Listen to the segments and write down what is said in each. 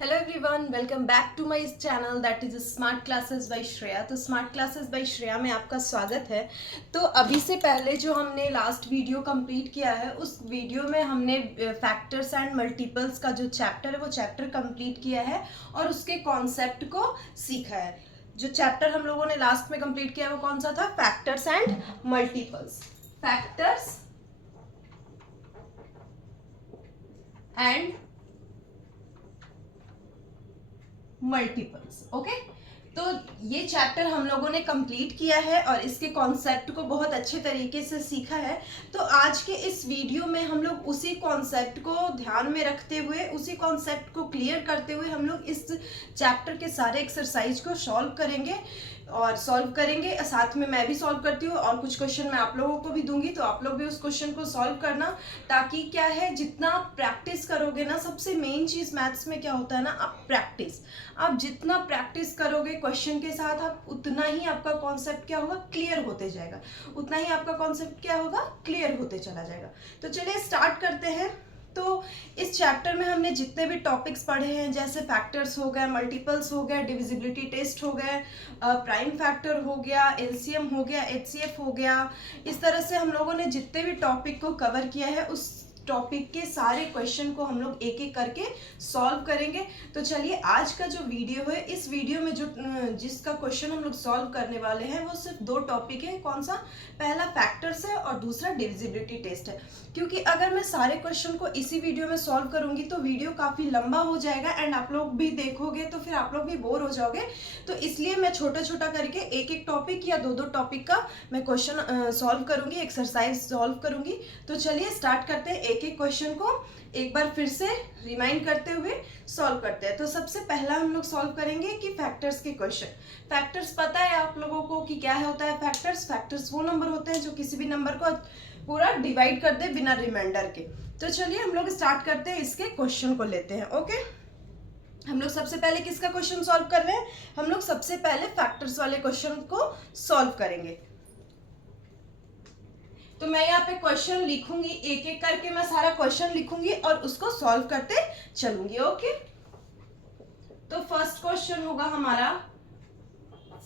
Hello everyone, welcome back to my channel that is smart classes by Shreya. तो smart classes by Shreya में आपका स्वागत है। तो अभी से पहले जो हमने लास्ट वीडियो कंप्लीट किया है, उस वीडियो में हमने फैक्टर्स एंड मल्टीपल्स का जो चैप्टर है वो चैप्टर कंप्लीट किया है और उसके कॉन्सेप्ट को सीखा है। जो चैप्टर हम लोगों ने लास्ट में कंप्लीट किया है वो कौन सा था? Factors and multiples. Factors and multiples. Okay, तो ये चैप्टर हम लोगों ने कंप्लीट किया है और इसके कॉन्सेप्ट को बहुत अच्छे तरीके से सीखा है। तो आज के इस वीडियो में हम लोग उसी कॉन्सेप्ट को ध्यान में रखते हुए, उसी कॉन्सेप्ट को क्लियर करते हुए हम लोग इस चैप्टर के सारे एक्सरसाइज को सॉल्व करेंगे साथ में मैं भी सॉल्व करती हूँ और कुछ क्वेश्चन मैं आप लोगों को भी दूंगी, तो आप लोग भी उस क्वेश्चन को सॉल्व करना। ताकि क्या है, जितना प्रैक्टिस करोगे ना, सबसे मेन चीज मैथ्स में क्या होता है ना, आप जितना प्रैक्टिस करोगे क्वेश्चन के साथ, आप उतना ही आपका कॉन्सेप्ट क्या होगा, क्लियर होते जाएगा। उतना ही आपका कॉन्सेप्ट क्या होगा, क्लियर होते चला जाएगा। तो चलिए स्टार्ट करते हैं। तो इस चैप्टर में हमने जितने भी टॉपिक्स पढ़े हैं, जैसे फैक्टर्स हो गए, मल्टीपल्स हो गए, डिविजिबिलिटी टेस्ट हो गए, प्राइम फैक्टर हो गया, एलसीएम हो गया, एचसीएफ हो गया, इस तरह से हम लोगों ने जितने भी टॉपिक को कवर किया है, उस टॉपिक के सारे क्वेश्चन को हम लोग एक एक करके सॉल्व करेंगे। तो चलिए आज का जो वीडियो है, इस वीडियो में जो जिसका क्वेश्चन हम लोग सॉल्व करने वाले हैं वो सिर्फ दो टॉपिक है। कौन सा? पहला फैक्टर्स है और दूसरा डिविजिबिलिटी टेस्ट है। क्योंकि अगर मैं सारे क्वेश्चन को इसी वीडियो में सॉल्व करूंगी तो वीडियो काफी लंबा हो जाएगा एंड आप लोग भी देखोगे तो फिर आप लोग भी बोर हो जाओगे। तो इसलिए मैं छोटा छोटा करके एक एक टॉपिक या दो दो टॉपिक का मैं क्वेश्चन सॉल्व करूंगी, एक्सरसाइज सॉल्व करूंगी। तो चलिए स्टार्ट करते हैं, एक एक क्वेश्चन को एक बार फिर से रिमाइंड करते हुए सॉल्व करते हैं। तो सबसे पहला हम लोग सॉल्व करेंगे कि फैक्टर्स के क्वेश्चन। फैक्टर्स पता है आप लोगों को कि क्या होता है? फैक्टर्स वो नंबर होते हैं जो किसी भी नंबर को पूरा डिवाइड कर दे बिना रिमाइंडर के। तो चलिए हम लोग स्टार्ट करते हैं, इसके क्वेश्चन को लेते हैं। ओके, हम लोग सबसे पहले किसका क्वेश्चन सॉल्व कर रहे हैं? हम लोग सबसे पहले फैक्टर्स वाले क्वेश्चन को सॉल्व करेंगे। तो मैं यहाँ पे क्वेश्चन लिखूंगी, एक एक करके मैं सारा क्वेश्चन लिखूंगी और उसको सॉल्व करते चलूंगी। ओके, तो फर्स्ट क्वेश्चन होगा हमारा,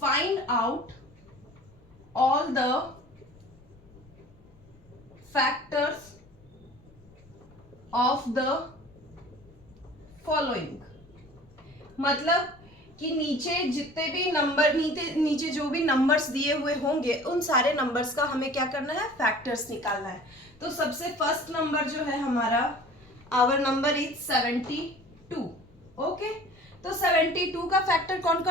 find out all the factors of the following. मतलब कि नीचे जितने भी नंबर, नीचे जो भी नंबर्स दिए हुए होंगे उन सारे नंबर्स का हमें क्या करना है, फैक्टर्स निकालना है। तो सबसे फर्स्ट नंबर जो है हमारा, आवर नंबर इज 72। ओके, तो 72 का फैक्टर कौन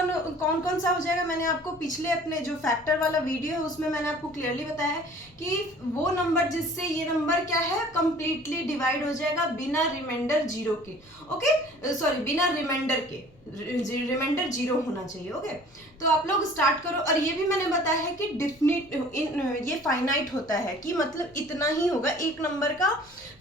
कौन सा हो जाएगा? मैंने आपको पिछले अपने जो फैक्टर वाला वीडियो है उसमें मैंने आपको क्लियरली बताया है कि वो नंबर जिससे ये नंबर क्या है, कंप्लीटली डिवाइड हो जाएगा बिना रिमाइंडर जीरो के। ओके, सॉरी, बिना रिमाइंडर के, रिमाइंडर जीरो होना चाहिए। ओके, तो आप लोग स्टार्ट करो। और ये भी मैंने बताया है कि ये फाइनाइट होता है, कि मतलब इतना ही होगा, एक नंबर का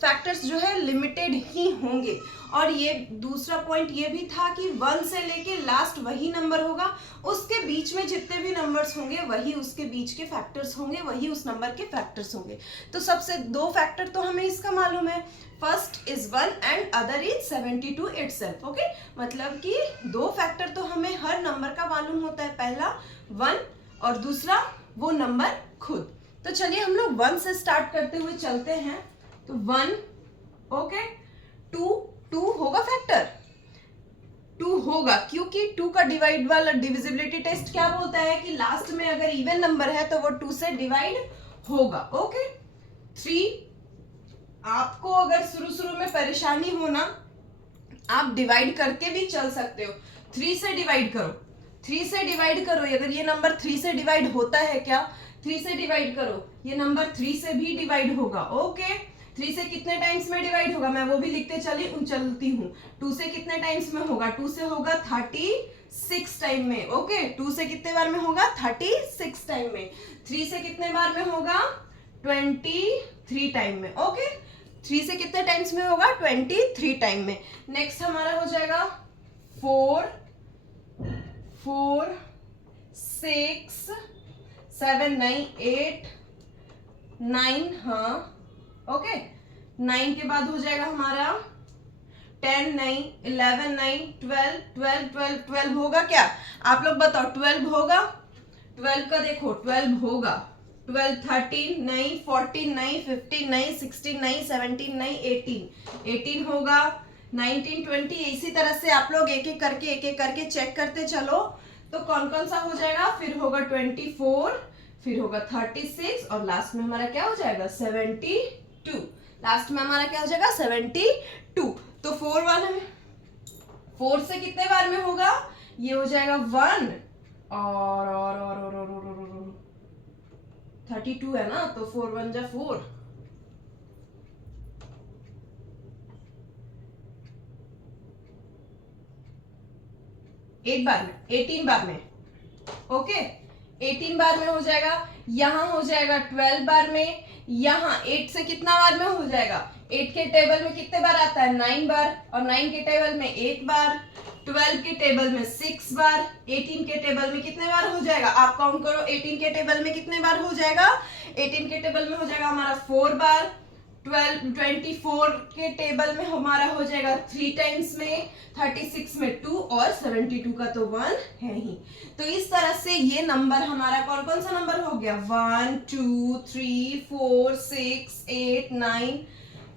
फैक्टर्स जो है लिमिटेड ही होंगे। और ये दूसरा पॉइंट ये भी था कि 1 से लेके लास्ट वही नंबर होगा, उसके बीच में जितने भी नंबर्स होंगे वही उसके बीच के फैक्टर्स होंगे, वही उस नंबर के फैक्टर्स होंगे। तो सबसे दो फैक्टर तो हमें इसका मालूम है, first is 1 and other is 72 itself. Okay, मतलब कि दो फैक्टर तो हमें हर नंबर का मालूम होता है, पहला 1 और दूसरा वो नंबर खुद। तो चलिए हम लोग 1 से स्टार्ट करते हुए चलते हैं। तो 1, ओके, 2 होगा फैक्टर, 2 होगा, क्योंकि 2 का डिवाइड वाला डिविजिबिलिटी टेस्ट क्या बोलता है कि लास्ट में अगर इवन नंबर है तो वो 2 से डिवाइड होगा। ओके, 3, आपको अगर शुरू में परेशानी हो ना, आप डिवाइड करके भी चल सकते हो। 3 से डिवाइड करो, 3 से डिवाइड करो, अगर ये नंबर 3 से डिवाइड होता है क्या, 3 से डिवाइड करो, ये नंबर 3 से भी डिवाइड होगा। ओके, 3 से कितने टाइम्स में डिवाइड होगा, मैं वो भी लिखते चलती हूँ। 2 से कितने टाइम्स में होगा, 2 से होगा 36 टाइम में। ओके, 2 से कितने बार में होगा, 36 टाइम में। 3 से कितने बार में होगा, 23 टाइम में। ओके, 3 से कितने टाइम्स में होगा, 23 टाइम में। नेक्स्ट हमारा हो जाएगा 4, 6, 7, 9, 8, 9, हाँ, ओके, 9 के बाद हो जाएगा हमारा 10 नहीं, 11 नहीं, 12 12 12 12 होगा क्या? आप लोग बताओ 12 होगा? 12 का देखो 12 होगा, 12 13 नहीं, 14 नहीं, 15 नहीं, 16 नहीं, 17 नहीं, 18 होगा, 19 20। इसी तरह से आप लोग एक एक करके चेक करते चलो। तो कौन कौन सा हो जाएगा? फिर होगा 24, फिर होगा 36 और लास्ट में हमारा क्या हो जाएगा? 72। लास्ट में हमारा क्या हो जाएगा? 72। तो 4 वाले में 4 से कितने बार में होगा? ये हो जाएगा 1 और 32 है ना, तो 4 1 जा 4। एट बार में, 18 बार में, ओके 18 बार में हो जाएगा। यहां हो जाएगा 12 बार में। यहां 8 से कितना बार में हो जाएगा? 8 के टेबल में कितने बार आता है? 9 बार। और 9 के टेबल में 1 बार, 12 के टेबल में 6 बार, 18 के टेबल में कितने बार हो जाएगा? आप काउंट करो 18 के टेबल में कितने बार हो जाएगा? 18 के टेबल में हो जाएगा हमारा 4 बार। 24 के टेबल में हमारा हो जाएगा 3 टाइम्स में, 36 में 2 और 72 का तो 1 है ही। तो इस तरह से ये नंबर हमारा कौन कौन सा नंबर हो गया? 1 2 3 4 6 8 9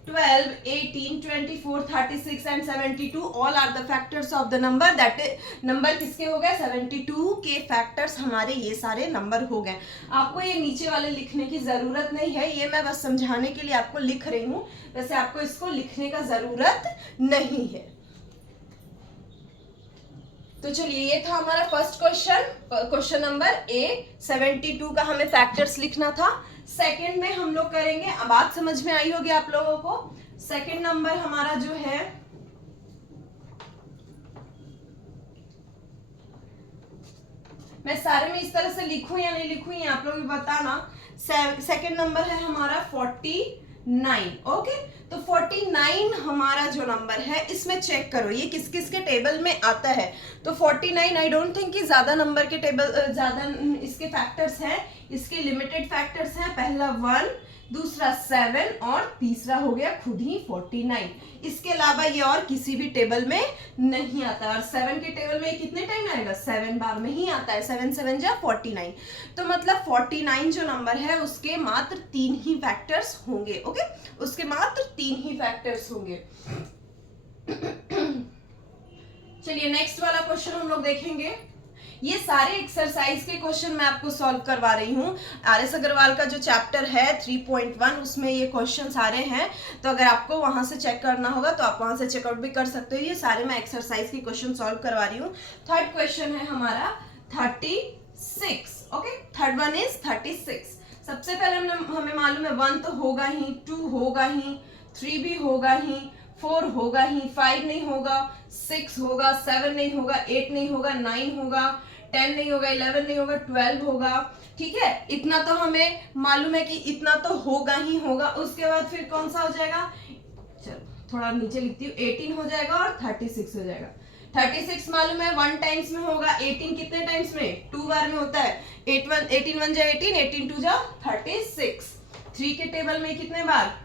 12 18 24 36 and 72 all are the factors of the number. That number किसके हो गए? 72 के फैक्टर्स हमारे ये सारे नंबर हो गए। आपको ये नीचे वाले लिखने की जरूरत नहीं है, ये मैं बस समझाने के लिए आपको लिख रही हूँ। वैसे आपको इसको लिखने का जरूरत नहीं है। तो चलिए ये था हमारा फर्स्ट क्वेश्चन नंबर ए। 72 का हमें फैक्टर्स लिखना था। सेकंड में हम लोग करेंगे, अब बात समझ में आई होगी आप लोगों को। सेकंड नंबर हमारा जो है मैं सारे में इस तरह से लिखूं या नहीं लिखूं ये आप लोग बताना। सेकंड नंबर है हमारा 49। ओके, तो 49 हमारा जो नंबर है इसमें चेक करो ये किस किस के टेबल में आता है। तो 49 आई डोंट थिंक कि ज्यादा नंबर के टेबल, ज्यादा इसके फैक्टर्स हैं। इसके लिमिटेड फैक्टर्स हैं, पहला 1, दूसरा 7 और तीसरा हो गया खुद ही 49। इसके अलावा ये और किसी भी टेबल में नहीं आता। और 7 के टेबल में कितने टाइम आएगा? 7 बार में ही आता है। 7 7 जा 49। तो मतलब 49 जो नंबर है उसके मात्र 3 ही फैक्टर्स होंगे। ओके, उसके मात्र 3 ही फैक्टर्स होंगे। चलिए नेक्स्ट वाला क्वेश्चन हम लोग देखेंगे। ये सारे एक्सरसाइज के क्वेश्चन मैं आपको सॉल्व करवा रही हूँ। आर.एस. अग्रवाल का जो चैप्टर है 3.1 उसमें ये क्वेश्चन सारे हैं। तो अगर आपको वहां से चेक करना होगा तो आप वहां से चेकआउट भी कर सकते हो। ये सारे मैं एक्सरसाइज के क्वेश्चन सॉल्व करवा रही हूँ। थर्ड क्वेश्चन है हमारा 36। Okay, third one is 36। सबसे पहले हमें मालूम है 1 तो होगा ही, 2 होगा ही, 3 भी होगा ही, 4 होगा ही, 5 नहीं होगा, 6 होगा, 7 नहीं होगा, 8 नहीं होगा, 9 होगा, 10 नहीं होगा, 11 नहीं होगा, 12 होगा। ठीक है, इतना तो हमें मालूम है कि इतना तो होगा ही होगा। उसके बाद फिर कौन सा हो जाएगा? चलो थोड़ा नीचे लिखती हूँ, 18 हो जाएगा और 36 हो जाएगा। 36 मालूम है 1 टाइम्स में होगा। 18 कितने टाइम्स में? 2 बार में होता है। 18 1 जा 18, 18 2 जा 36। 3 के टेबल में कितने बार?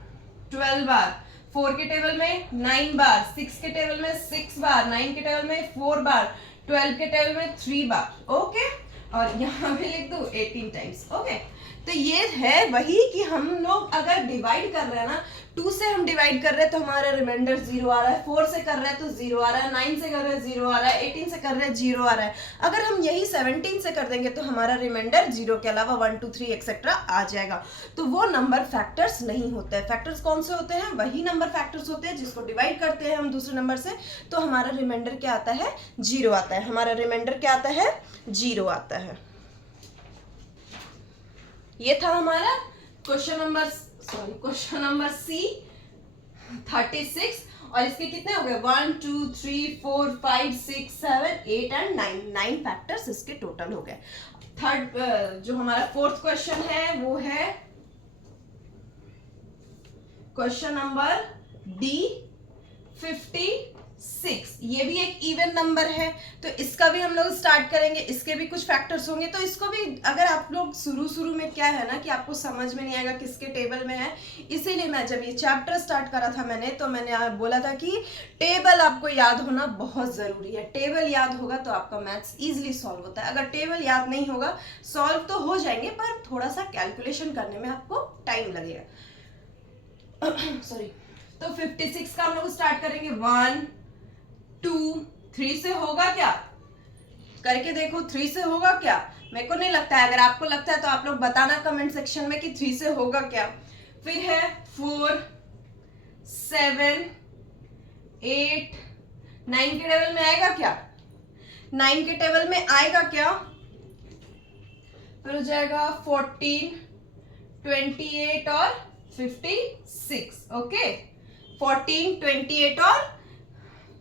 12 बार। 4 के टेबल में 9 बार, 6 के टेबल में 6 बार, 9 के टेबल में 4 बार, 12 के टेबल में 3 बार। ओके, और यहाँ पे लिख दूं 18 टाइम्स। ओके, तो ये है वही कि हम लोग अगर डिवाइड कर रहे हैं ना, 2 से हम डिवाइड कर रहे हैं तो हमारा रिमाइंडर 0 आ रहा है, 4 से कर रहे हैं तो 0 आ रहा है, 9 से कर रहे हैं 0 आ रहा है, 18 से कर रहे हैं 0 आ रहा है। अगर हम यही 17 से कर देंगे तो हमारा रिमाइंडर 0 के अलावा 1 2 3 एक्सेट्रा आ जाएगा। तो वो नंबर फैक्टर्स नहीं होते हैं। फैक्टर्स कौन से होते हैं? वही नंबर फैक्टर्स होते हैं जिसको डिवाइड करते हैं हम दूसरे नंबर से, तो हमारा रिमाइंडर क्या आता है? 0 आता है। हमारा रिमाइंडर क्या आता है? 0 आता है। ये था हमारा क्वेश्चन नंबर सी 36। और इसके कितने हो गए? 1 2 3 4 5 6 7 8 एंड 9 फैक्टर्स इसके टोटल हो गए। थर्ड जो हमारा फोर्थ क्वेश्चन है वो है क्वेश्चन नंबर डी 56। 6, ये भी एक इवन नंबर है, तो इसका भी हम लोग स्टार्ट करेंगे, इसके भी कुछ फैक्टर्स होंगे, तो इसको भी अगर आप लोग शुरू में क्या है ना कि आपको समझ में नहीं आएगा किसके टेबल में है, इसीलिए मैं जब ये चैप्टर स्टार्ट करा था मैंने, तो मैंने बोला था कि टेबल आपको याद होना बहुत ज़रूरी है। टेबल याद होगा तो आपका मैथ्स ईजिली सॉल्व होता है, अगर टेबल याद नहीं होगा सॉल्व तो हो जाएंगे पर थोड़ा सा कैलकुलेशन करने में आपको टाइम लगेगा। सॉरी। तो 56 का हम लोग स्टार्ट करेंगे, 1 2 3 से होगा क्या, करके देखो 3 से होगा क्या, मेरे को नहीं लगता है, अगर आपको लगता है तो आप लोग बताना कमेंट सेक्शन में कि 3 से होगा क्या। फिर है 4 7 8 9 के टेबल में आएगा क्या, 9 के टेबल में आएगा क्या, फिर हो जाएगा 14 28 और 56। ओके 14 28 और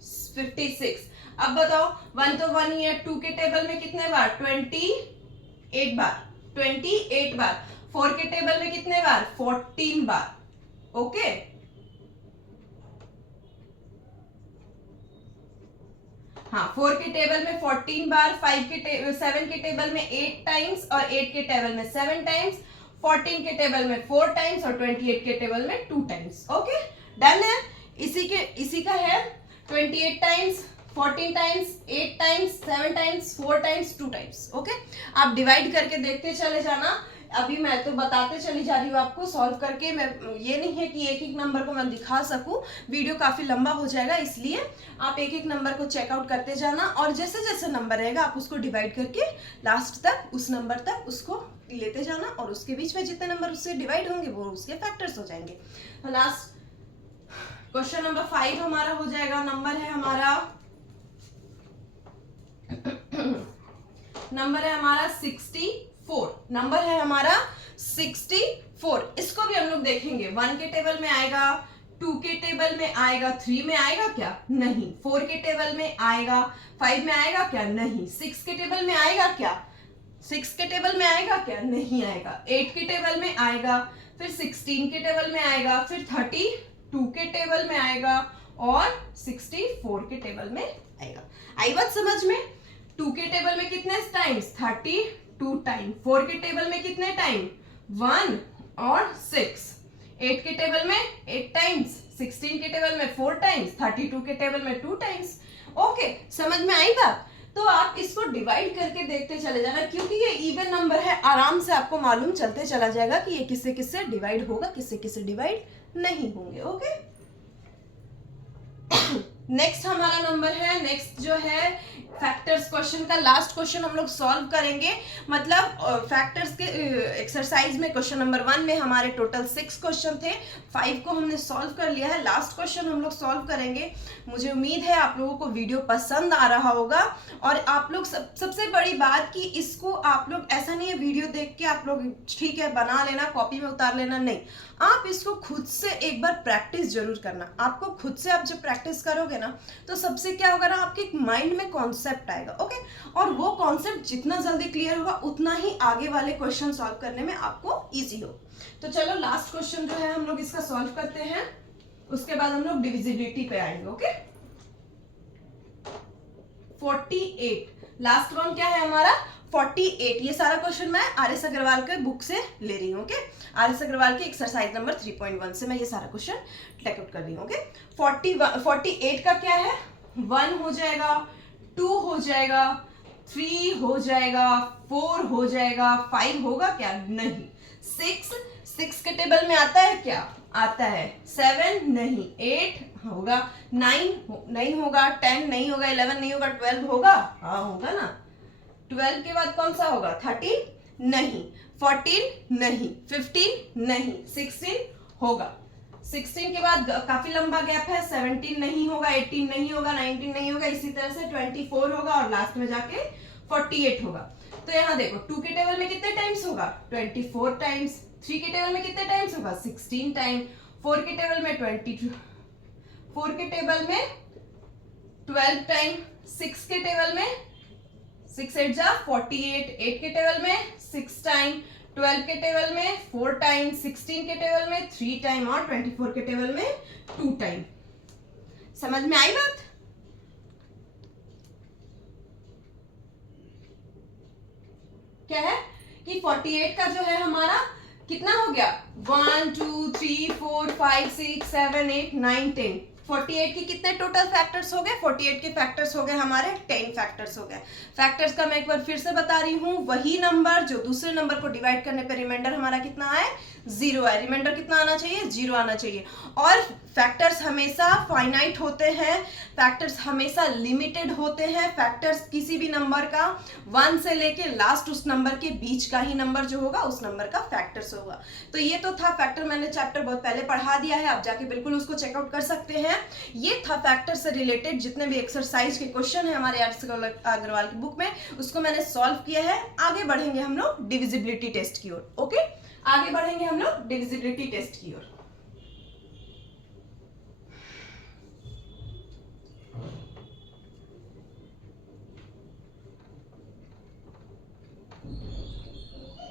56। अब बताओ 1 तो 1 ही है, 2 के टेबल में कितने बार, 28 बार, 28 बार। 4 के टेबल में कितने बार, 14 बार। ओके हाँ 4 के टेबल में 14 बार, 7 के टेबल में 8 टाइम्स और 8 के टेबल में 7 टाइम्स, 14 के टेबल में 4 टाइम्स और 28 के टेबल में 2 टाइम्स। ओके डन है। इसी का है 28 times, 14 times, 8 times, 7 times, 4 times, 2 times. Okay आप डिवाइड करके देखते चले जाना, अभी मैं तो बताते चली जा रही हूँ आपको सॉल्व करके, मैं ये नहीं है कि एक एक नंबर को मैं दिखा सकूं, वीडियो काफी लंबा हो जाएगा, इसलिए आप एक एक नंबर को चेकआउट करते जाना और जैसे जैसे नंबर रहेगा आप उसको डिवाइड करके लास्ट तक उस नंबर तक उसको लेते जाना और उसके बीच में जितने नंबर उससे डिवाइड होंगे वो उसके फैक्टर्स हो जाएंगे। लास्ट क्वेश्चन नंबर 5 हमारा हो जाएगा, नंबर है हमारा नंबर है हमारा 64, नंबर है हमारा 64। इसको भी हम लोग देखेंगे, 1 के टेबल में आएगा, 2 के टेबल में आएगा, 3 में आएगा क्या, नहीं। 4 के टेबल में आएगा, 5 में आएगा क्या, नहीं। 6 के टेबल में आएगा क्या, 6 के टेबल में आएगा क्या, नहीं आएगा। 8 के टेबल में आएगा, फिर 16 के टेबल में आएगा, फिर 32 के टेबल में आएगा और 64 के टेबल में आएगा। आई बात समझ में। 2 के टेबल में कितने टाइम्स, 32 टाइम। 4 के टेबल में कितने टाइम, 1 और 6। 8 के टेबल में 8 टाइम्स, 16 के टेबल में 4 टाइम्स, 32 के टेबल में 2 टाइम्स। ओके समझ में आई बात। तो आप इसको डिवाइड करके देखते चले जाना, क्योंकि ये इवन नंबर है, आराम से आपको मालूम चलते चला जाएगा कि ये किससे किससे डिवाइड होगा, किससे किससे डिवाइड नहीं होंगे। ओके नेक्स्ट हमारा नंबर है, नेक्स्ट जो है फैक्टर्स क्वेश्चन का लास्ट क्वेश्चन हम लोग सॉल्व करेंगे। मतलब फैक्टर्स के एक्सरसाइज में क्वेश्चन नंबर 1 में हमारे टोटल 6 क्वेश्चन थे, 5 को हमने सॉल्व कर लिया है, लास्ट क्वेश्चन हम लोग सॉल्व करेंगे। मुझे उम्मीद है आप लोगों को वीडियो पसंद आ रहा होगा और आप लोग सबसे बड़ी बात कि इसको आप लोग ऐसा नहीं है वीडियो देख के आप लोग ठीक है बना लेना, कॉपी में उतार लेना, नहीं। आप इसको खुद से एक बार प्रैक्टिस जरूर करना। आपको खुद से आप जब प्रैक्टिस करोगे ना तो सबसे क्या होगा ना, आपके माइंड में कॉन्सेप्ट आएगा। ओके और वो कॉन्सेप्ट जितना जल्दी क्लियर होगा उतना ही आगे वाले क्वेश्चन सॉल्व करने में आपको इजी हो। तो चलो लास्ट क्वेश्चन जो है हम लोग इसका सॉल्व करते हैं, उसके बाद हम लोग डिविजिबिलिटी पे आएंगे। ओके 48 लास्ट वन क्या है हमारा, 48। ये सारा क्वेश्चन मैं आर.एस. अग्रवाल के बुक से ले रही हूँ। Okay RS. अग्रवाल के एक्सरसाइज नंबर 3.1 से मैं ये सारा क्वेश्चन टेक आउट कर रही हूँ। ओके 48 का क्या है, 1 हो जाएगा, 2 हो जाएगा, 3 हो जाएगा, 4 हो जाएगा, 5 होगा क्या, नहीं। 6 के टेबल में आता है क्या, आता है। 7 नहीं, 8 होगा, 9 होगा, 10 नहीं होगा, 11 नहीं होगा, 12 होगा, हाँ होगा ना। 12 के बाद कौन सा होगा, 13 नहीं, 14 नहीं, 15 नहीं, 16 होगा। 16 के बाद काफी लंबा गैप है, 17 नहीं होगा, 18 नहीं होगा, 19 नहीं होगा, इसी तरह से 24 होगा और लास्ट में जाके 48 होगा। तो यहाँ देखो 2 के टेबल में कितने टाइम्स होगा, 24 टाइम्स। 3 के टेबल में कितने टाइम्स होगा, 16 टाइम। 4 के टेबल में 22, 4 के टेबल में 12 टाइम। 6 के टेबल में 6 8 जा 48, 8 के टेबल में 6 टाइम, 12 के टेबल में 4 टाइम, 16 के टेबल में 3 टाइम और 24 के टेबल में 2 टाइम। समझ में आई बात। क्या है कि 48 का जो है हमारा कितना हो गया 1 2 3 4 5 6 7 8 9 10 48 के कितने टोटल फैक्टर्स हो गए 48 के फैक्टर्स हो गए हमारे 10 फैक्टर्स हो गए। फैक्टर्स का मैं एक बार फिर से बता रही हूँ, वही नंबर जो दूसरे नंबर को डिवाइड करने पर रिमाइंडर हमारा कितना आए 0 है, रिमाइंडर कितना आना चाहिए 0 आना चाहिए। और फैक्टर्स हमेशा फाइनाइट होते हैं, फैक्टर्स हमेशा लिमिटेड होते हैं, फैक्टर्स किसी भी नंबर का 1 से लेके लास्ट उस नंबर के बीच का ही नंबर जो होगा उस नंबर का फैक्टर्स होगा। तो ये तो था फैक्टर, मैंने चैप्टर बहुत पहले पढ़ा दिया है, आप जाके बिल्कुल उसको चेकआउट कर सकते हैं। ये था फैक्टर से रिलेटेड जितने भी एक्सरसाइज के क्वेश्चन है हमारे आर अग्रवाल की बुक में, उसको मैंने सॉल्व किया है। आगे बढ़ेंगे हम लोग डिविजिबिलिटी टेस्ट की ओर। ओके, आगे बढ़ेंगे हम लोग डिविजिबिलिटी टेस्ट की ओर।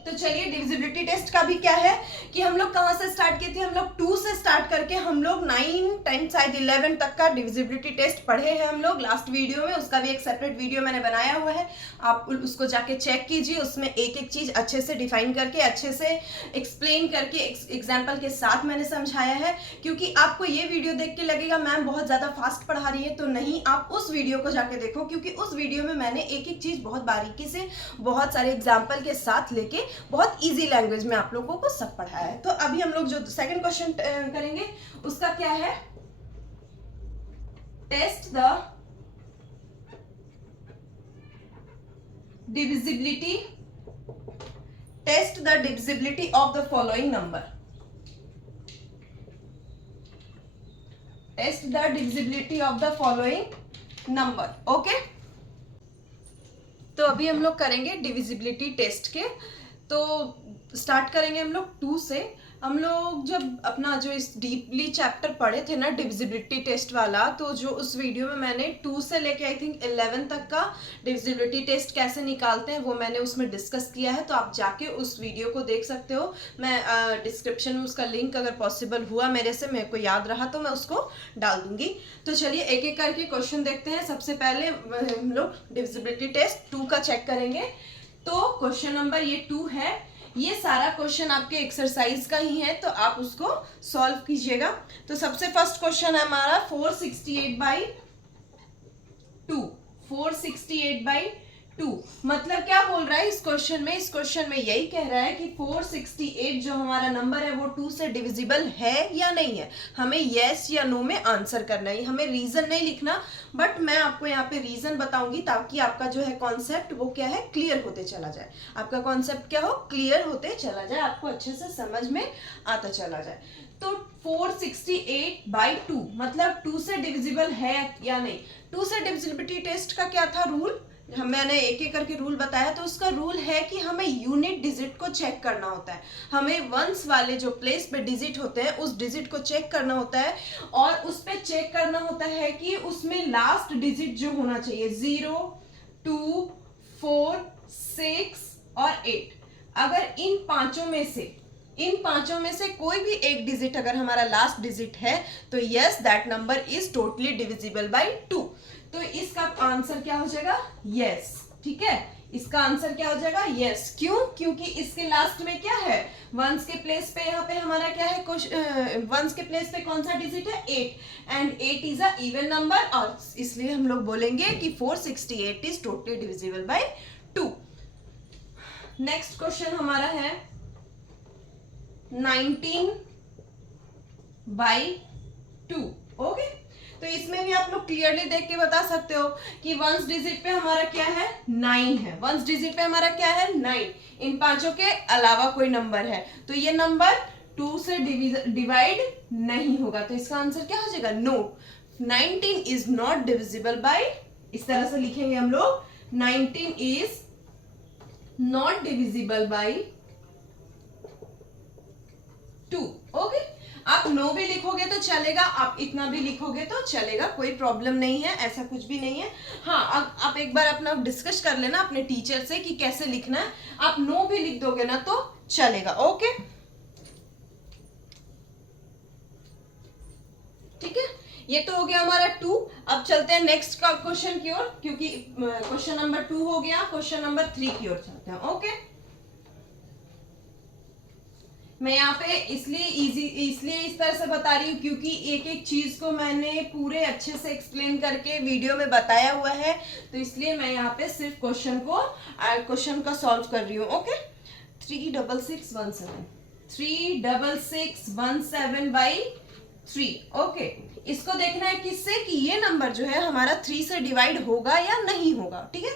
तो चलिए डिविजिबिलिटी टेस्ट का भी क्या है कि हम लोग कहां से स्टार्ट किए थे, हम लोग 2 से स्टार्ट करके हम लोग 9 10 शायद 11 तक का डिविजिबिलिटी टेस्ट पढ़े हैं हम लोग लास्ट वीडियो में। उसका भी एक सेपरेट वीडियो मैंने बनाया हुआ है, आप उसको जाके चेक कीजिए। उसमें एक एक चीज अच्छे से डिफाइन करके अच्छे से एक्सप्लेन करके एग्जाम्पल के साथ मैंने समझाया है। क्योंकि आपको ये वीडियो देख के लगेगा मैम बहुत ज्यादा फास्ट पढ़ा रही है, तो नहीं, आप उस वीडियो को जाके देखो, क्योंकि उस वीडियो में मैंने एक एक चीज बहुत बारीकी से बहुत सारे एग्जाम्पल के साथ लेके बहुत इजी लैंग्वेज में आप लोगों को सब पढ़ाया है। तो अभी हम लोग जो सेकंड क्वेश्चन करेंगे उसका क्या है, test the divisibility of the following number. Test the divisibility of the following number. Okay, तो अभी हम लोग करेंगे डिविजिबिलिटी टेस्ट के। तो स्टार्ट करेंगे हम लोग 2 से। हम लोग जब अपना जो इस डीपली चैप्टर पढ़े थे ना डिविजिबिलिटी टेस्ट वाला, तो जो उस वीडियो में मैंने 2 से लेके आई थिंक 11 तक का डिविजिबिलिटी टेस्ट कैसे निकालते हैं वो मैंने उसमें डिस्कस किया है। तो आप जाके उस वीडियो को देख सकते हो। मैं डिस्क्रिप्शन में उसका लिंक अगर पॉसिबल हुआ मेरे से, मेरे को याद रहा तो मैं उसको डाल दूंगी। तो चलिए एक एक करके क्वेश्चन देखते हैं। सबसे पहले हम लोग डिविजिबिलिटी टेस्ट 2 का चेक करेंगे। तो क्वेश्चन नंबर ये 2 है, ये सारा क्वेश्चन आपके एक्सरसाइज का ही है, तो आप उसको सॉल्व कीजिएगा। तो सबसे फर्स्ट क्वेश्चन है हमारा 468/2। 468/2 मतलब क्या बोल रहा है इस क्वेश्चन में, इस क्वेश्चन में यही कह रहा है कि 468 जो हमारा नंबर है वो 2 से डिविजिबल है या नहीं है। हमें यस या नो में आंसर करना है, हमें रीजन नहीं लिखना, बट मैं आपको यहाँ पे रीजन बताऊंगी ताकि आपका जो है कॉन्सेप्ट वो क्या है क्लियर होते चला जाए। आपका कॉन्सेप्ट क्या हो क्लियर होते चला जाए, आपको अच्छे से समझ में आता चला जाए। तो 468/2 मतलब 2 से डिविजिबल है या नहीं। 2 से डिविजिबिलिटी टेस्ट का क्या था रूल, मैंने एक एक करके रूल बताया। तो उसका रूल है कि हमें यूनिट डिजिट को चेक करना होता है, हमें वंस वाले जो प्लेस पे डिजिट होते हैं उस डिजिट को चेक करना होता है। और उस पे चेक करना होता है कि उसमें लास्ट डिजिट जो होना चाहिए 0 2 4 6 और 8। अगर इन पांचों में से कोई भी एक डिजिट अगर हमारा लास्ट डिजिट है तो yes that number is totally divisible by 2। तो इसका आंसर क्या हो जाएगा यस। ठीक है, इसका आंसर क्या हो जाएगा यस। क्यों, क्योंकि इसके लास्ट में क्या है वंस के प्लेस पे, यहाँ पे हमारा क्या है वंस के प्लेस पे कौन सा डिजिट है 8 and 8 is a even number, और इसलिए हम लोग बोलेंगे कि 468 is totally divisible by 2। Next question हमारा है 19/2। ओके, तो इसमें भी आप लोग क्लियरली देख के बता सकते हो कि वंस डिजिट पे हमारा क्या है 9 है, वंस डिजिट पे हमारा क्या है 9, इन पांचों के अलावा कोई नंबर है तो ये नंबर 2 से डिवाइड नहीं होगा। तो इसका आंसर क्या हो जाएगा no, 19 is not divisible by, इस तरह से लिखेंगे हम लोग 19 is not divisible by 2। Okay, आप नो भी लिखोगे तो चलेगा, आप इतना भी लिखोगे तो चलेगा, कोई प्रॉब्लम नहीं है, ऐसा कुछ भी नहीं है। हाँ, आप एक बार अपना डिस्कस कर लेना अपने टीचर से कि कैसे लिखना है। आप नो भी लिख दोगे ना तो चलेगा। ओके, ठीक है, ये तो हो गया हमारा 2। अब चलते हैं नेक्स्ट का क्वेश्चन की ओर, क्योंकि क्वेश्चन नंबर 2 हो गया, क्वेश्चन नंबर 3 की ओर चलते हैं। ओके, मैं यहाँ पे इसलिए इस तरह से बता रही हूँ क्योंकि एक एक चीज को मैंने पूरे अच्छे से एक्सप्लेन करके वीडियो में बताया हुआ है, तो इसलिए मैं यहाँ पे सिर्फ क्वेश्चन का सॉल्व कर रही हूँ। Okay, 36617 36617 by 3। ओके, इसको देखना है किससे कि ये नंबर जो है हमारा 3 से डिवाइड होगा या नहीं होगा। ठीक है,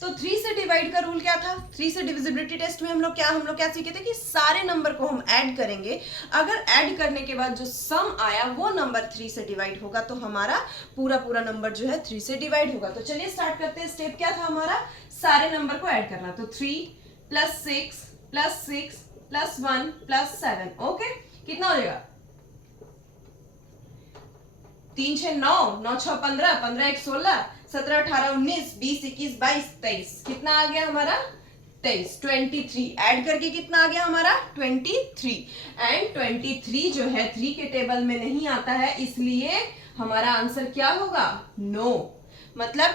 तो 3 से डिवाइड का रूल क्या था? 3 से डिविजिबिलिटी टेस्ट में हम लोग क्या सीखे थे कि सारे नंबर को हम ऐड करेंगे, अगर ऐड करने के बाद जो सम आया वो नंबर 3 से डिवाइड होगा तो हमारा पूरा नंबर जो है 3 से डिवाइड होगा। तो चलिए स्टार्ट करते हैं। स्टेप क्या था हमारा? सारे नंबर को ऐड करना। तो 3 + 6 + 6 + 1 + 7। ओके, कितना हो जाएगा? 3 6 9, 9 6 15, 15 1 16, 17 18 19 20 21 22 23। कितना आ गया हमारा? 23, 23। ऐड करके कितना आ गया हमारा? 23। एंड 23 जो है 3 के टेबल में नहीं आता है, इसलिए हमारा आंसर क्या होगा? नो। मतलब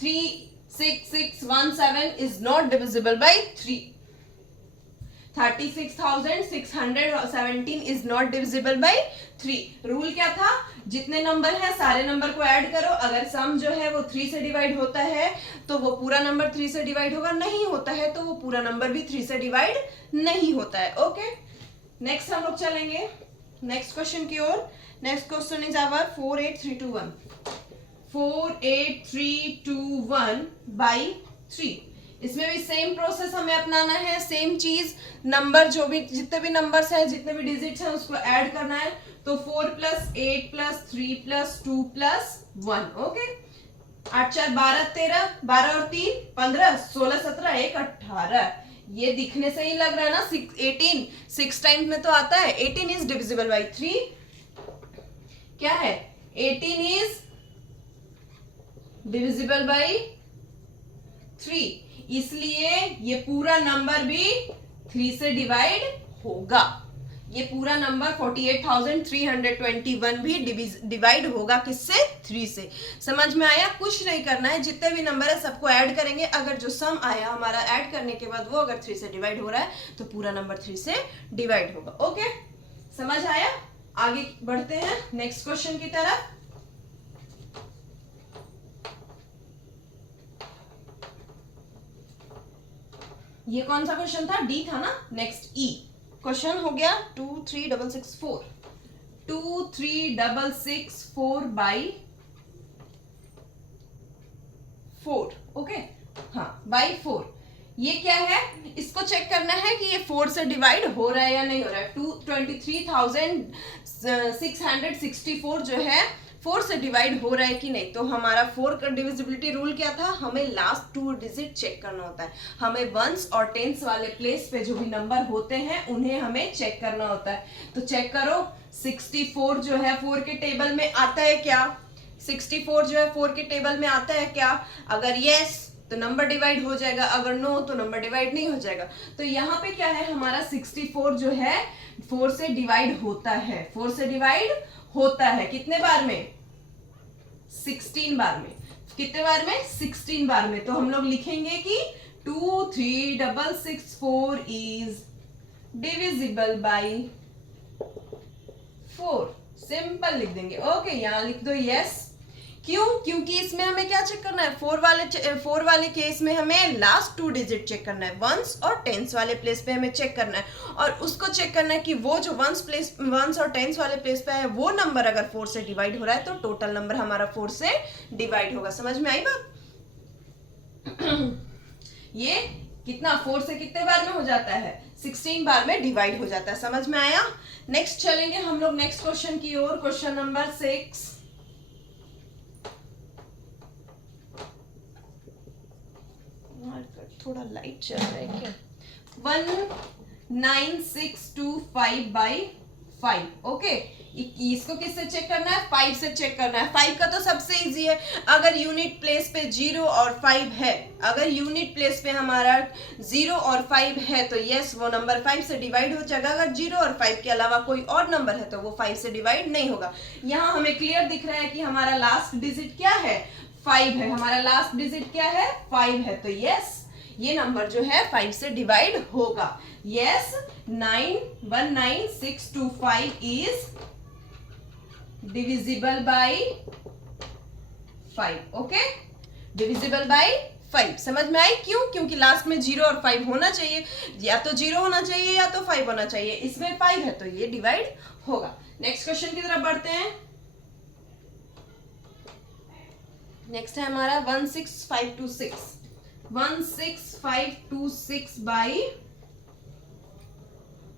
36617 is not divisible by 3। 36,617 is not divisible by 3। Rule क्या था? जितने नंबर है सारे नंबर को ऐड करो, अगर सम जो है वो 3 से डिवाइड होता है तो वो पूरा नंबर 3 से डिवाइड होगा, नहीं होता है तो वो पूरा नंबर भी 3 से डिवाइड नहीं होता है। ओके, नेक्स्ट हम लोग चलेंगे नेक्स्ट क्वेश्चन की ओर। Next question is our 48321 48321 by 3। इसमें भी सेम प्रोसेस हमें अपनाना है, सेम चीज, नंबर जो भी जितने भी नंबर्स हैं, जितने भी डिजिट्स हैं उसको ऐड करना है। तो 4 + 8 + 3 + 2 + 1। ओके, 8 4 12 13, 12 और 3 15, 16 17 1 18। ये दिखने से ही लग रहा है ना 18 6 टाइम्स में तो आता है। 18 इज डिविजिबल बाई 3। क्या है? 18 इज डिविजिबल बाई 3, इसलिए ये पूरा नंबर भी 3 से डिवाइड होगा। ये पूरा नंबर 48,321 भी डिवाइड होगा किससे? 3 से। समझ में आया? कुछ नहीं करना है, जितने भी नंबर है सबको ऐड करेंगे, अगर जो सम आया हमारा ऐड करने के बाद वो अगर 3 से डिवाइड हो रहा है तो पूरा नंबर 3 से डिवाइड होगा। ओके, समझ आया? आगे बढ़ते हैं नेक्स्ट क्वेश्चन की तरफ। ये कौन सा क्वेश्चन था? डी था ना। नेक्स्ट ई क्वेश्चन हो गया 23664 23664 बाई 4। ओके, हाँ, बाई 4। ये क्या है? इसको चेक करना है कि ये 4 से डिवाइड हो रहा है या नहीं हो रहा है। 23,664 जो है 4 से डिवाइड हो रहा है कि नहीं। तो हमारा 4 का डिविजिबिलिटी रूल क्या था? हमें लास्ट 2 डिजिट चेक करना होता है। हमें वंस और टेंस वाले प्लेस पे जो भी नंबर होते हैं उन्हें हमें चेक करना होता है। तो चेक करो 64 जो है 4 के टेबल में आता है क्या? 64 जो है 4 के टेबल में आता है क्या? अगर यस तो नंबर डिवाइड हो जाएगा, अगर नो तो नंबर डिवाइड नहीं हो जाएगा। तो यहाँ पे क्या है? हमारा 64 जो है 4 से डिवाइड होता है। 4 से डिवाइड होता है कितने बार में? 16 बार में। कितने बार में? 16 बार में। तो हम लोग लिखेंगे कि 23664 इज डिविजिबल बाई 4। सिंपल लिख देंगे। ओके, यहां लिख दो यस। क्यों? क्योंकि इसमें हमें क्या चेक करना है? 4 वाले केस में हमें लास्ट 2 डिजिट चेक करना है। वंस और टेंस वाले प्लेस पे हमें चेक करना है, और उसको चेक करना है कि वो जो वंस और टेंस वाले प्लेस पे है वो नंबर अगर 4 से डिवाइड हो रहा है तो टोटल नंबर हमारा 4 से डिवाइड होगा। समझ में आई बात? ये कितना 4 से कितने बार में हो जाता है? 16 बार में डिवाइड हो जाता है। समझ में आया? नेक्स्ट चलेंगे हम लोग नेक्स्ट क्वेश्चन की ओर। Question number 6। थोड़ा लाइट चल रहा है क्या? 19625 बाई 5। ओके, 21 को किससे चेक करना है? 5 से चेक करना है। 5 का तो सबसे इजी है, अगर यूनिट प्लेस पे 0 और 5 है, अगर यूनिट प्लेस पे हमारा 0 और 5 है तो यस वो नंबर 5 से डिवाइड हो जाएगा। अगर 0 और 5 के अलावा कोई और नंबर है तो वो 5 से डिवाइड नहीं होगा। यहाँ हमें क्लियर दिख रहा है कि हमारा लास्ट डिजिट क्या है? 5 है। हमारा लास्ट डिजिट क्या है? 5 है। तो यस ये नंबर जो है 5 से डिवाइड होगा। Yes 919625 is divisible by 5। Okay, divisible by 5 समझ में आई? क्यों? क्योंकि लास्ट में 0 और 5 होना चाहिए, या तो 0 होना चाहिए या तो 5 होना चाहिए। इसमें 5 है तो ये डिवाइड होगा। नेक्स्ट क्वेश्चन की तरफ बढ़ते हैं। नेक्स्ट है हमारा 16526। 16526 बाई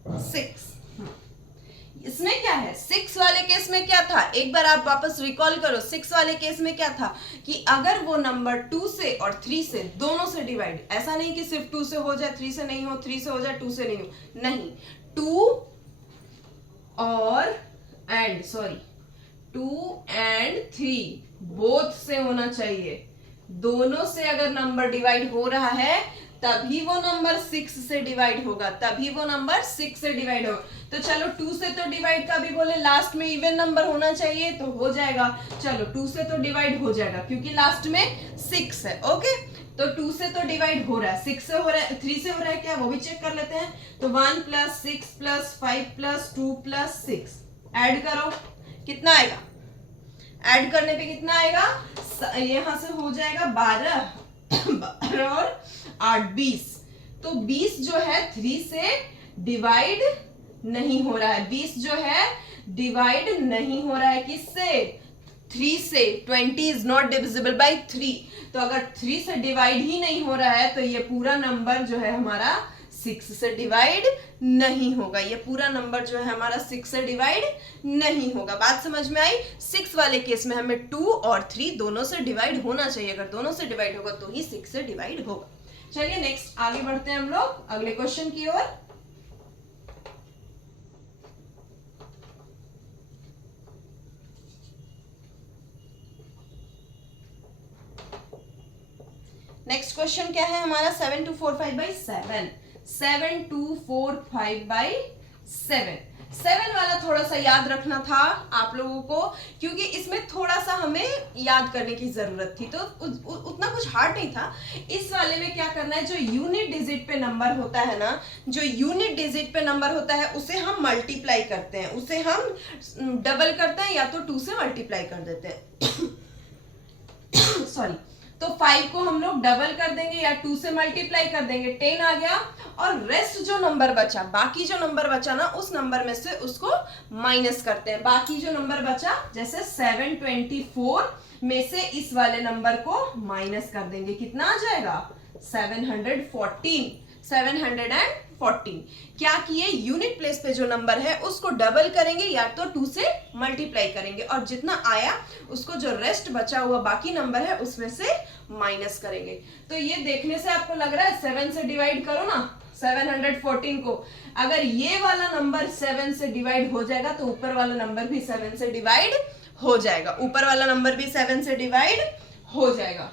6। इसमें क्या है? 6 वाले केस में क्या था? एक बार आप वापस रिकॉल करो। 6 वाले केस में क्या था कि अगर वो नंबर 2 से और 3 से दोनों से डिवाइड, ऐसा नहीं कि सिर्फ 2 से हो जाए 3 से नहीं हो, 3 से हो जाए 2 से नहीं हो, नहीं, 2 और एंड 2 एंड 3 बोथ से होना चाहिए। दोनों से अगर नंबर डिवाइड हो रहा है तभी वो नंबर 6 से डिवाइड होगा, तभी वो नंबर 6 से डिवाइड होगा। तो चलो 2 से तो डिवाइड का भी बोले, लास्ट में इवन नंबर होना चाहिए तो हो जाएगा। चलो 2 से तो डिवाइड हो जाएगा क्योंकि लास्ट में 6 है। ओके, तो 2 से तो डिवाइड हो रहा है, 6 से हो रहा है, 3 से हो रहा है क्या, वो भी चेक कर लेते हैं। तो 1 + 6 + 5 + 2 + 6 ऐड करो, कितना आएगा? ऐड करने पे कितना आएगा? यहां से हो जाएगा 12 12 और 8 20। तो 20 जो है 3 से डिवाइड नहीं हो रहा है। 20 जो है डिवाइड नहीं हो रहा है किससे? 3 से। 20 इज नॉट डिविजिबल बाय 3। तो अगर 3 से डिवाइड ही नहीं हो रहा है तो ये पूरा नंबर जो है हमारा 6 से डिवाइड नहीं होगा। ये पूरा नंबर जो है हमारा 6 से डिवाइड नहीं होगा। बात समझ में आई? 6 वाले केस में हमें 2 और 3 दोनों से डिवाइड होना चाहिए। अगर दोनों से डिवाइड होगा तो ही 6 से डिवाइड होगा। चलिए नेक्स्ट आगे बढ़ते हैं हम लोग अगले क्वेश्चन की ओर। नेक्स्ट क्वेश्चन क्या है हमारा? 7245/7। 7245/7। 7 वाला थोड़ा सा याद रखना था आप लोगों को, क्योंकि इसमें थोड़ा सा हमें याद करने की जरूरत थी, तो उतना कुछ हार्ड नहीं था। इस वाले में क्या करना है, जो यूनिट डिजिट पे नंबर होता है ना, जो यूनिट डिजिट पे नंबर होता है उसे हम मल्टीप्लाई करते हैं, उसे हम डबल करते हैं या तो 2 से मल्टीप्लाई कर देते हैं। सॉरी, तो 5 को हम लोग डबल कर देंगे या 2 से मल्टीप्लाई कर देंगे, 10 आ गया। और रेस्ट जो नंबर बचा, बाकी जो नंबर बचा ना, उस नंबर में से उसको माइनस करते हैं। बाकी जो नंबर बचा, जैसे 724 में से इस वाले नंबर को माइनस कर देंगे, कितना आ जाएगा? 714। 714 क्या किए? यूनिट प्लेस पे जो नंबर है उसको डबल करेंगे या तो 2 से मल्टीप्लाई करेंगे, और जितना आया उसको जो रेस्ट बचा हुआ बाकी नंबर है उसमें से माइनस करेंगे। तो ये देखने से आपको लग रहा है 7 से डिवाइड करो ना 714 को, अगर ये वाला नंबर 7 से डिवाइड हो जाएगा तो ऊपर वाला नंबर भी 7 से डिवाइड हो जाएगा, ऊपर वाला नंबर भी 7 से डिवाइड हो जाएगा।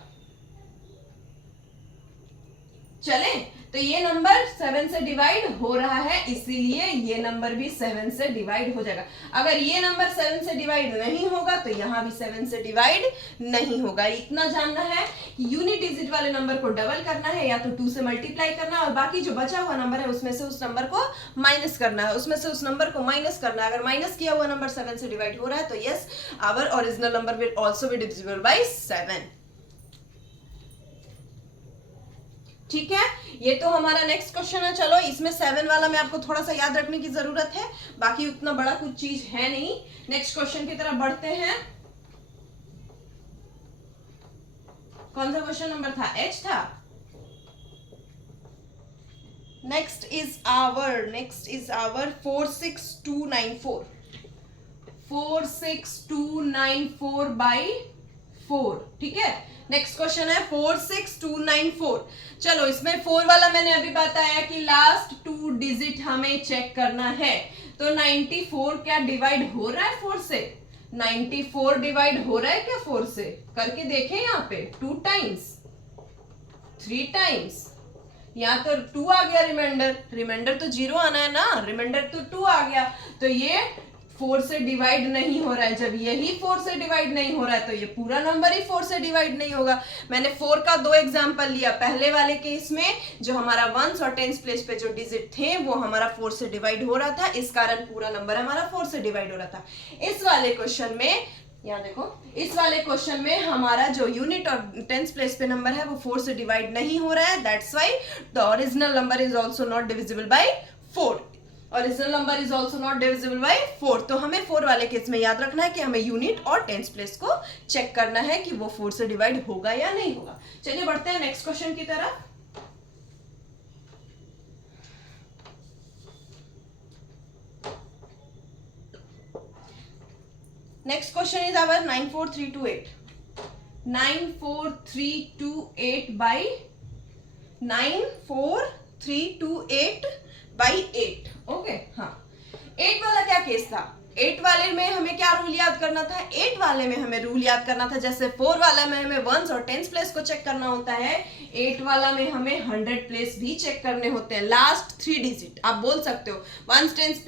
चले, तो ये नंबर 7 से डिवाइड हो रहा है, इसीलिए ये नंबर भी 7 से डिवाइड हो जाएगा। अगर ये नंबर 7 से डिवाइड नहीं होगा तो यहाँ भी 7 से डिवाइड नहीं होगा। इतना जानना है कि यूनिट डिजिट वाले नंबर को डबल करना है या तो 2 से मल्टीप्लाई करना है, और बाकी जो बचा हुआ नंबर है उसमें से उस नंबर को माइनस करना है, उसमें से उस नंबर को माइनस करना है। अगर माइनस किया हुआ नंबर 7 से डिवाइड हो रहा है तो yes, our original number will also be divisible by 7। ठीक है, ये तो हमारा नेक्स्ट क्वेश्चन है। चलो, इसमें 7 वाला में आपको थोड़ा सा याद रखने की जरूरत है, बाकी उतना बड़ा कुछ चीज है नहीं। नेक्स्ट क्वेश्चन की तरफ बढ़ते हैं। कौन सा क्वेश्चन नंबर था? H था। Next is our 46294। 46294/4। ठीक है, नेक्स्ट क्वेश्चन है 46294। चलो, इसमें 4 वाला मैंने अभी बताया कि लास्ट 2 डिजिट हमें चेक करना है, तो 94 क्या डिवाइड हो रहा है 4 से? 94 डिवाइड हो रहा है क्या 4 से? करके देखें यहाँ पे 2 टाइम्स, 3 टाइम्स, यहाँ तो 2 आ गया रिमाइंडर तो 0 आना है ना, रिमाइंडर तो 2 आ गया, तो ये 4 से डिवाइड नहीं हो रहा है। जब यही 4 से डिवाइड नहीं हो रहा है तो ये पूरा नंबर ही 4 से डिवाइड नहीं होगा। मैंने 4 का 2 एग्जांपल लिया। पहले वाले केस में जो हमारा वंस और टेंस प्लेस पे जो डिजिट थे वो हमारा 4 से डिवाइड हो रहा था, इस कारण पूरा नंबर हमारा 4 से डिवाइड हो रहा था। इस वाले क्वेश्चन में यहाँ देखो, इस वाले क्वेश्चन में हमारा जो यूनिट और टेंस प्लेस पे नंबर है वो 4 से डिवाइड नहीं हो रहा है, that's why the original number is also not divisible bye 4। Original number is also not divisible bye 4। तो हमें 4 वाले केस में याद रखना है कि हमें यूनिट और टेंस प्लेस को चेक करना है कि वो 4 से डिवाइड होगा या नहीं होगा। चलिए बढ़ते हैं नेक्स्ट क्वेश्चन की तरफ। Next question is our 94328. 94328 by 94328 by 8. Okay, हाँ 8 वाला क्या केस था? 8 वाले में हमें क्या रूल याद करना था? 8 वाले में हमें रूल याद करना था जैसे 4 वाला में हमें वंस और टेंस प्लेस को चेक करना होता है, 8 वाला में हमें 100 प्लेस भी चेक करने होते हैं। लास्ट 3 डिजिट आप बोल सकते हो, वंस टेंस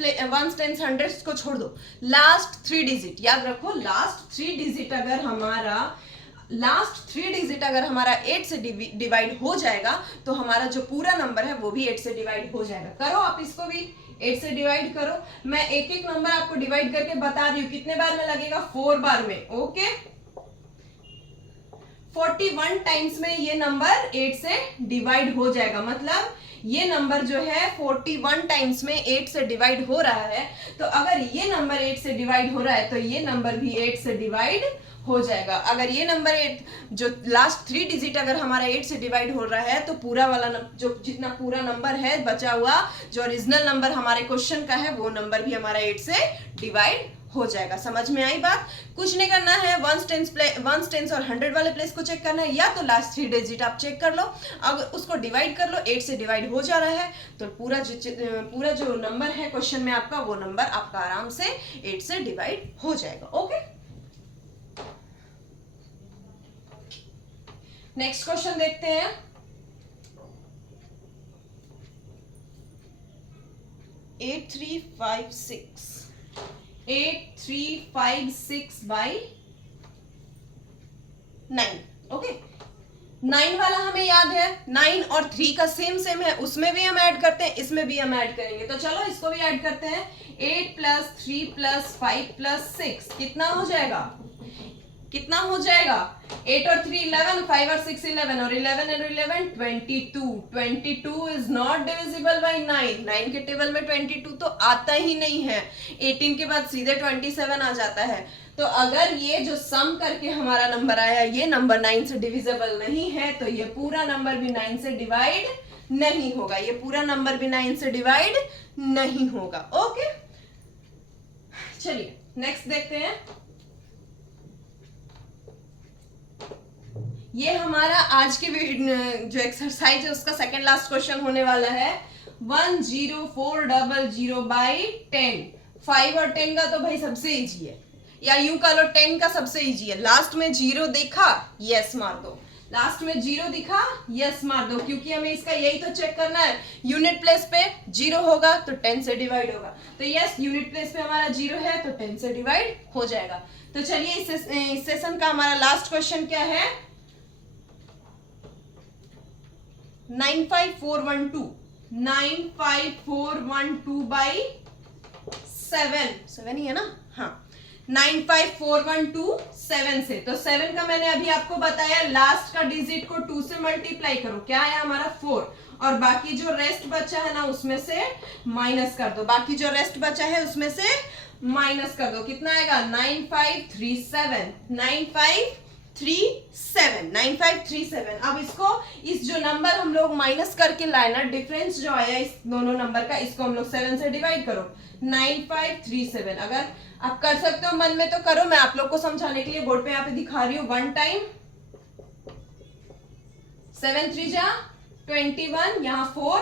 100 को छोड़ दो, लास्ट 3 डिजिट याद रखो। लास्ट 3 डिजिट अगर हमारा 8 से डिवाइड हो जाएगा तो हमारा जो पूरा नंबर है वो भी 8 से डिवाइड हो जाएगा। करो आप इसको भी 8 से डिवाइड करो। मैं एक एक नंबर आपको डिवाइड करके बता रही हूँ कितने बार में लगेगा, 4 बार में। ओके, 41 टाइम्स में ये नंबर 8 से डिवाइड हो जाएगा। मतलब ये नंबर जो है 41 टाइम्स में 8 से डिवाइड हो रहा है। तो अगर ये नंबर 8 से डिवाइड हो रहा है तो ये नंबर भी 8 से डिवाइड हो जाएगा। अगर ये नंबर 8 जो लास्ट 3 डिजिट अगर हमारा 8 से डिवाइड हो रहा है तो पूरा वाला जो जितना पूरा नंबर है बचा हुआ जो ओरिजिनल नंबर हमारे क्वेश्चन का है वो नंबर भी हमारा 8 से डिवाइड हो जाएगा। समझ में आई बात? कुछ नहीं करना है, वंस टेंस और 100 वाले प्लेस को चेक करना है, या तो लास्ट 3 डिजिट आप चेक कर लो, अगर उसको डिवाइड कर लो, 8 से डिवाइड हो जा रहा है तो पूरा जो नंबर है क्वेश्चन में आपका वो नंबर आपका आराम से 8 से डिवाइड हो जाएगा। ओके, नेक्स्ट क्वेश्चन देखते हैं। Eight three five six by 9। Okay, 9 वाला हमें याद है, 9 और 3 का सेम है, उसमें भी हम ऐड करते हैं, इसमें भी हम ऐड करेंगे। तो चलो इसको भी ऐड करते हैं। 8 + 3 + 5 + 6 कितना हो जाएगा? 8 और 3 11, 5 और 6 11, और 11 और 11 22। 22 इज नॉट डिविजिबल बाय 9। 9 के टेबल में 22 तो आता ही नहीं है। 18 के बाद सीधे 27 आ जाता है। तो अगर ये जो सम करके हमारा नंबर आया ये नंबर 9 से डिविजिबल नहीं है तो ये पूरा नंबर भी 9 से डिवाइड नहीं होगा। ये पूरा नंबर भी 9 से डिवाइड नहीं होगा। ओके, चलिए नेक्स्ट देखते हैं। ये हमारा आज के जो एक्सरसाइज है उसका सेकंड लास्ट क्वेश्चन होने वाला है। 10400 बाई 10। 5 और 10 का तो भाई सबसे इजी है, या यूं कह लो 10 का सबसे इजी है। लास्ट में 0 दिखा, यस मार दो। लास्ट में 0 दिखा, यस मार दो, क्योंकि हमें इसका यही तो चेक करना है। यूनिट प्लेस पे 0 होगा तो 10 से डिवाइड होगा, तो यस यूनिट प्लेस पे हमारा 0 है तो 10 से डिवाइड हो जाएगा। तो चलिए इस सेशन का हमारा लास्ट क्वेश्चन क्या है? 95412 बाई 7 ही है ना? हाँ, 95412 7 से। तो 7 का मैंने अभी आपको बताया, लास्ट का डिजिट को 2 से मल्टीप्लाई करो, क्या आया हमारा 4, और बाकी जो रेस्ट बचा है ना उसमें से माइनस कर दो। बाकी जो रेस्ट बचा है उसमें से माइनस कर दो, कितना आएगा? 9537। अब इसको, इस जो नंबर हम लोग माइनस करके लाए ना, डिफरेंस जो आया इस दोनों नंबर का, इसको हम लोग 7 से डिवाइड करो। 9537। अगर आप कर सकते हो मन में तो करो, मैं आप लोग को समझाने के लिए बोर्ड पे यहाँ पे दिखा रही हूँ। 1 टाइम 7 3 जा 21, यहाँ 4,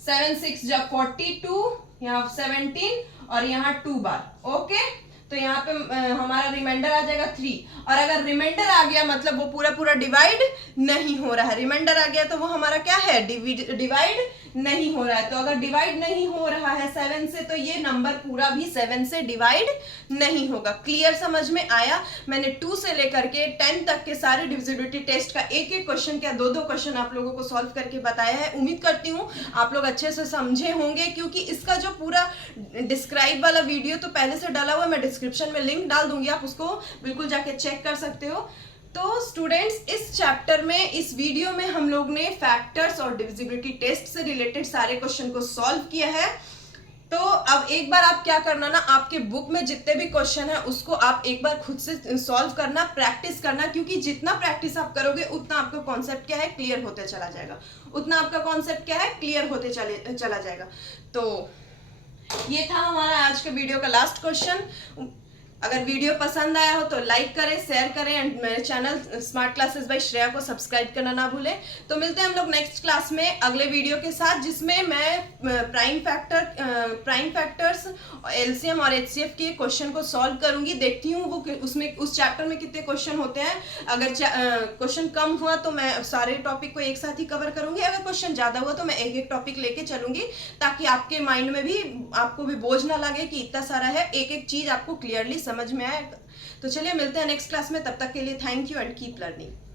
7 6 जा 42, यहाँ 17 और यहाँ 2 बार, ओके। तो यहाँ पे हमारा रिमाइंडर आ जाएगा 3। और अगर रिमाइंडर आ गया मतलब वो पूरा पूरा डिवाइड नहीं हो रहा है, रिमाइंडर आ गया तो वो हमारा क्या है, डिवाइड नहीं हो रहा है। तो अगर डिवाइड नहीं हो रहा है 7 से तो ये नंबर पूरा भी 7 से डिवाइड नहीं होगा। क्लियर समझ में आया? मैंने 2 से लेकर के 10 तक के सारे डिविजिबिलिटी टेस्ट का एक एक क्वेश्चन क्या 2-2 क्वेश्चन आप लोगों को सॉल्व करके बताया है। उम्मीद करती हूँ आप लोग अच्छे से समझे होंगे, क्योंकि इसका जो पूरा डिस्क्राइब वाला वीडियो तो पहले से डाला हुआ है, मैं डिस्क्रिप्शन में लिंक डाल दूंगी, आप उसको बिल्कुल जाके चेक कर सकते हो। तो स्टूडेंट्स, इस चैप्टर में, इस वीडियो में हम लोग ने फैक्टर्स और डिविजिबिलिटी टेस्ट से रिलेटेड सारे क्वेश्चन को सॉल्व किया है। तो अब एक बार आप क्या करना ना, आपके बुक में जितने भी क्वेश्चन है उसको आप एक बार खुद से सॉल्व करना, प्रैक्टिस करना, क्योंकि जितना प्रैक्टिस आप करोगे उतना आपका कॉन्सेप्ट क्या है, क्लियर होते चला जाएगा, उतना आपका कॉन्सेप्ट क्या है, क्लियर होते चला जाएगा। तो ये था हमारा आज के वीडियो का लास्ट क्वेश्चन। अगर वीडियो पसंद आया हो तो लाइक करें, शेयर करें एंड मेरे channel smart classes by Shreya को सब्सक्राइब करना ना भूलें। तो मिलते हैं हम लोग नेक्स्ट क्लास में अगले वीडियो के साथ, जिसमें मैं प्राइम फैक्टर्स, एलसीएम और एचसीएफ के क्वेश्चन को सॉल्व करूंगी। देखती हूँ वो उसमें उस चैप्टर में कितने क्वेश्चन होते हैं। अगर क्वेश्चन कम हुआ तो मैं सारे टॉपिक को एक साथ ही कवर करूंगी, अगर क्वेश्चन ज्यादा हुआ तो मैं एक एक टॉपिक लेके चलूंगी, ताकि आपके माइंड में भी, आपको भी बोझ ना लगे कि इतना सारा है, एक एक चीज आपको क्लियरली समझ में आए। तो चलिए मिलते हैं नेक्स्ट क्लास में, तब तक के लिए thank you and keep learning.